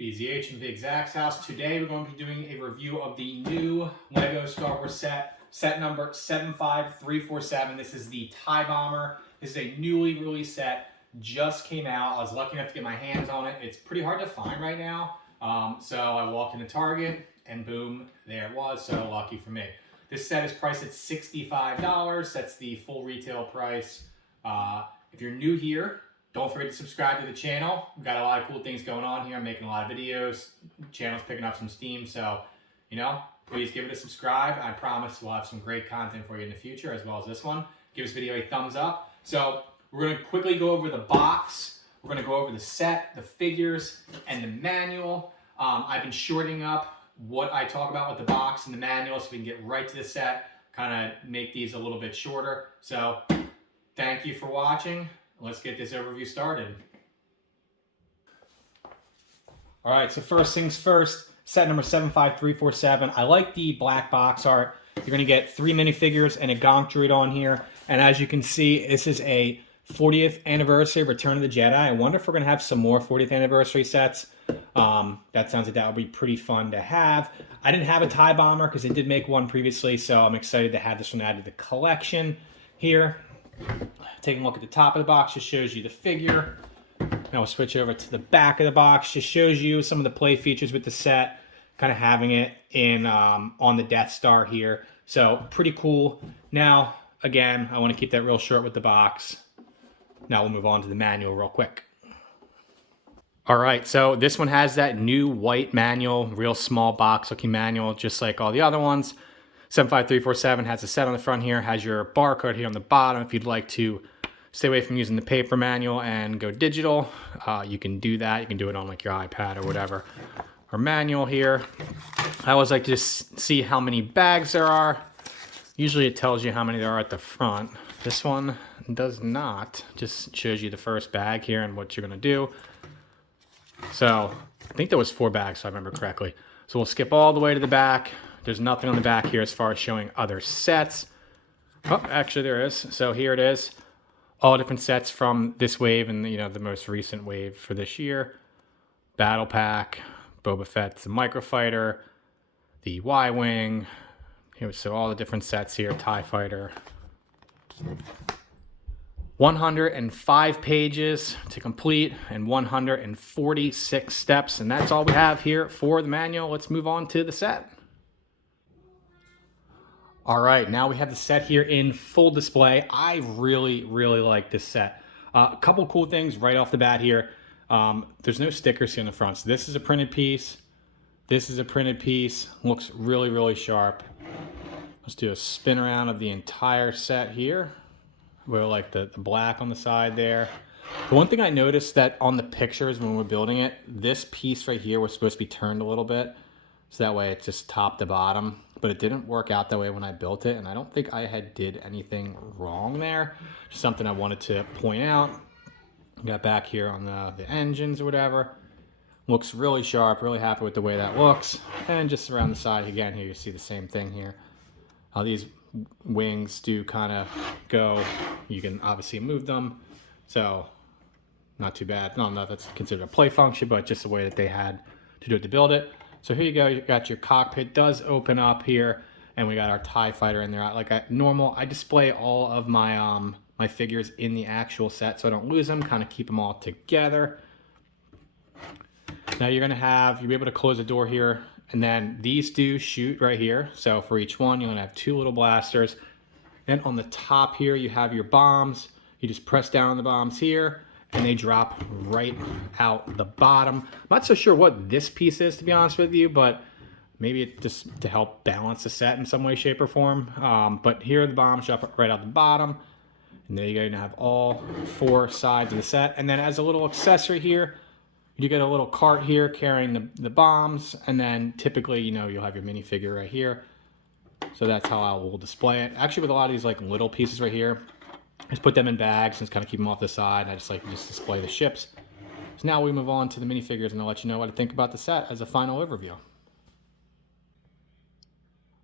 BZH and Big Zach's house. Today we're going to be doing a review of the new LEGO Star Wars set number 75347. This is the TIE Bomber. This is a newly released set, just came out. I was lucky enough to get my hands on it. It's pretty hard to find right now. So I walked into Target and boom, there it was. So lucky for me. This set is priced at $65. That's the full retail price. If you're new here, don't forget to subscribe to the channel. We've got a lot of cool things going on here. I'm making a lot of videos. The channel's picking up some steam. So, please give it a subscribe. I promise we'll have some great content for you in the future, as well as this one. Give this video a thumbs up. So we're going to quickly go over the box. We're going to go over the set, the figures, and the manual. I've been shortening up what I talk about with the box and the manual so we can get right to the set, kind of make these a little bit shorter. So thank you for watching. Let's get this overview started. All right, so first things first, set number 75347. I like the black box art. You're gonna get 3 minifigures and a Gonk droid on here. And as you can see, this is a 40th anniversary Return of the Jedi. I wonder if we're gonna have some more 40th anniversary sets. That sounds like that would be pretty fun to have. I didn't have a TIE Bomber because they did make one previously, so I'm excited to have this one added to the collection here. Taking a look at the top of the box, just shows you the figure. Now we'll switch over to the back of the box, just shows you some of the play features with the set, kind of having it in on the Death Star here. So pretty cool. Now, again, I want to keep that real short with the box. Now we'll move on to the manual real quick. All right, so this one has that new white manual, real small box looking manual, just like all the other ones. 75347 has a set on the front here, has your barcode here on the bottom. If you'd like to stay away from using the paper manual and go digital, you can do that. You can do it on like your iPad or whatever. Our manual here. I always like to just see how many bags there are. Usually it tells you how many there are at the front. This one does not. Just shows you the first bag here and what you're gonna do. So I think there was 4 bags, if I remember correctly. So we'll skip all the way to the back. There's nothing on the back here as far as showing other sets. Oh, actually there is. So here it is. All different sets from this wave and the most recent wave for this year. Battle Pack, Boba Fett's the Microfighter, the Y-Wing. So all the different sets here, TIE Fighter. 105 pages to complete and 146 steps. And that's all we have here for the manual. Let's move on to the set. All right, now we have the set here in full display. I really, really like this set. A couple cool things right off the bat here. There's no stickers here in the front. So this is a printed piece. This is a printed piece. Looks really, really sharp. Let's do a spin around of the entire set here. We're like the black on the side there. The one thing I noticed that on the pictures when we're building it, this piece right here was supposed to be turned a little bit. So that way it's just top to bottom. But it didn't work out that way when I built it, and I don't think I did anything wrong there. Just something I wanted to point out. Got back here on the engines or whatever. Looks really sharp, really happy with the way that looks. And just around the side again here, you see the same thing here. These wings do kind of go, you can obviously move them. So not too bad. No, that's considered a play function, but just the way that they had to do it to build it. So here you go, you got your cockpit, does open up here, and we got our TIE Fighter in there. I display all of my my figures in the actual set so I don't lose them, kind of keep them all together. Now you'll be able to close the door here, and then these do shoot right here. So for each one, you're gonna have 2 little blasters. Then on the top here, you have your bombs. You just press down on the bombs here, and they drop right out the bottom. I'm not so sure what this piece is, to be honest with you, but maybe it's just to help balance the set in some way, shape, or form. But here the bombs drop right out the bottom. And there you go, you have all 4 sides of the set. And then as a little accessory here, you get a little cart here carrying the bombs. And then typically, you'll have your minifigure right here. So that's how I will display it. Actually, with a lot of these little pieces right here, just put them in bags and just kind of keep them off the side. I just like to display the ships. So now we move on to the minifigures, and I'll let you know what I think about the set as a final overview.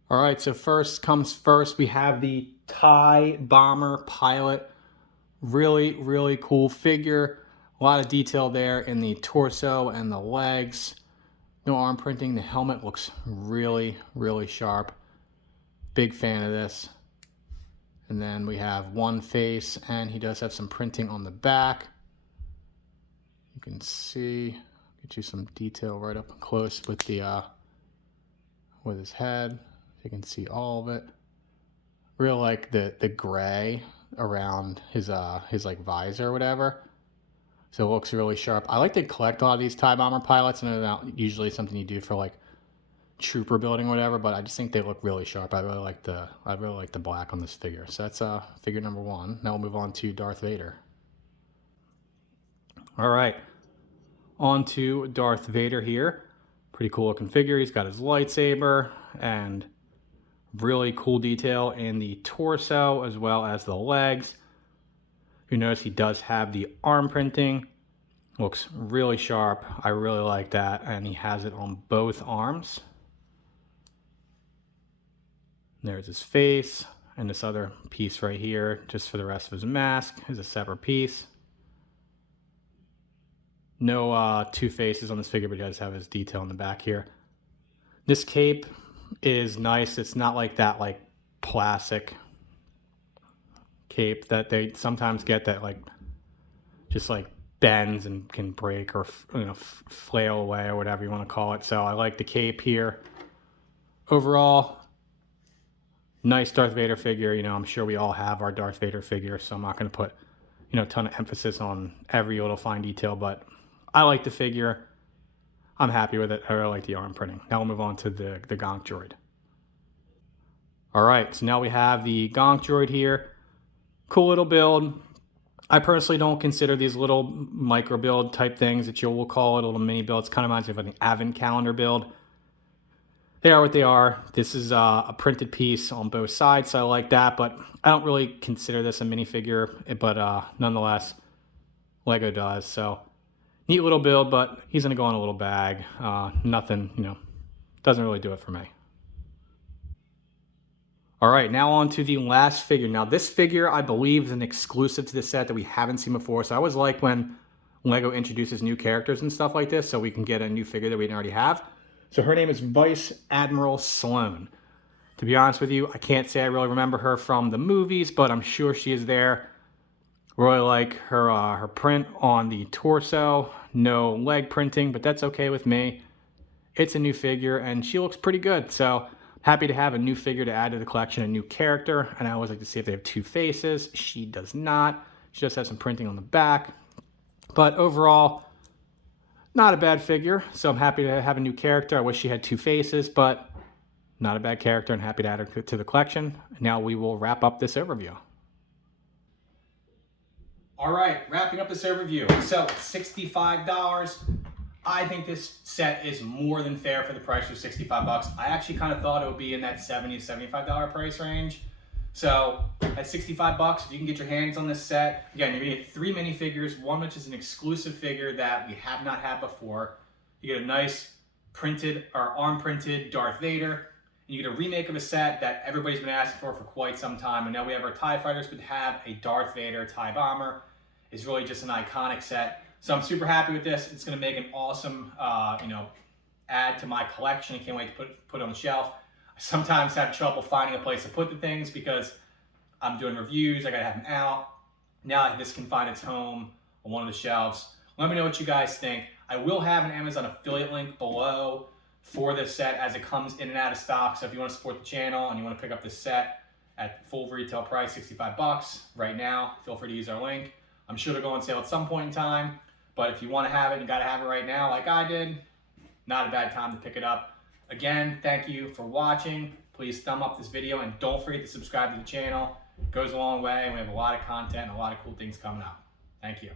All right, so first comes first, we have the TIE Bomber pilot. Really, really cool figure. A lot of detail there in the torso and the legs. No arm printing. The helmet looks really, really sharp. Big fan of this. And then we have one face, and he does have some printing on the back. You can see, get you some detail right up close with the with his head. You can see all of it. Real like the gray around his like visor or whatever. So it looks really sharp. I like to collect a lot of these TIE bomber pilots. I know not usually something you do for like trooper building or whatever, but I just think they look really sharp. I really like the black on this figure. So that's figure number 1. Now we'll move on to Darth Vader. All right, on to Darth Vader here. Pretty cool looking figure. He's got his lightsaber and really cool detail in the torso as well as the legs. You notice he does have the arm printing. Looks really sharp. I really like that. And he has it on both arms. There's his face. And this other piece right here, just for the rest of his mask, is a separate piece. No two faces on this figure, but he does have his detail in the back here. This cape is nice. It's not like that like plastic cape that they sometimes get that like just like bends and can break or flail away or whatever you want to call it. So I like the cape here. Overall, nice Darth Vader figure. You know, I'm sure we all have our Darth Vader figure, so I'm not going to put a ton of emphasis on every little fine detail, but I like the figure. I'm happy with it. I really like the arm printing. Now we'll move on to the Gonk droid. All right, so now we have the Gonk droid here. Cool little build. I personally don't consider these little micro build type things that we'll call it, a little mini builds. Kind of reminds me of an advent calendar build. They are what they are. This is a printed piece on both sides, so I like that, but I don't really consider this a minifigure, but nonetheless, Lego does. So neat little build, but he's going to go in a little bag. Nothing, doesn't really do it for me. All right, now on to the last figure. Now this figure, I believe, is an exclusive to the set that we haven't seen before. So I always like when Lego introduces new characters and stuff like this, so we can get a new figure that we didn't already have. So her name is Vice Admiral Sloane. To be honest with you, I can't say I really remember her from the movies, but I'm sure she is there. Really like her print on the torso. No leg printing, but that's okay with me. It's a new figure, and she looks pretty good. So happy to have a new figure to add to the collection, a new character. And I always like to see if they have two faces. She does not. She just has some printing on the back. But overall, not a bad figure. So I'm happy to have a new character. I wish she had two faces, but not a bad character, and happy to add her to the collection. Now we will wrap up this overview. All right, wrapping up this overview. So $65. I think this set is more than fair for the price of $65. I actually kind of thought it would be in that $70 to $75 price range. So at $65, if you can get your hands on this set, again, you're gonna get 3 minifigures, one which is an exclusive figure that we have not had before. You get a nice printed or arm printed Darth Vader, and you get a remake of a set that everybody's been asking for quite some time. And now we have our TIE fighters, but have a Darth Vader TIE bomber. It's really just an iconic set. So I'm super happy with this. It's going to make an awesome, add to my collection. I can't wait to put it on the shelf. I sometimes have trouble finding a place to put the things because I'm doing reviews. I got to have them out. Now this can find its home on one of the shelves. Let me know what you guys think. I will have an Amazon affiliate link below for this set as it comes in and out of stock. So if you want to support the channel and you want to pick up this set at full retail price, $65 right now, feel free to use our link. I'm sure they'll go on sale at some point in time. But if you want to have it, you got to have it right now like I did. Not a bad time to pick it up. Again, thank you for watching. Please thumb up this video and don't forget to subscribe to the channel. It goes a long way and we have a lot of content and a lot of cool things coming up. Thank you.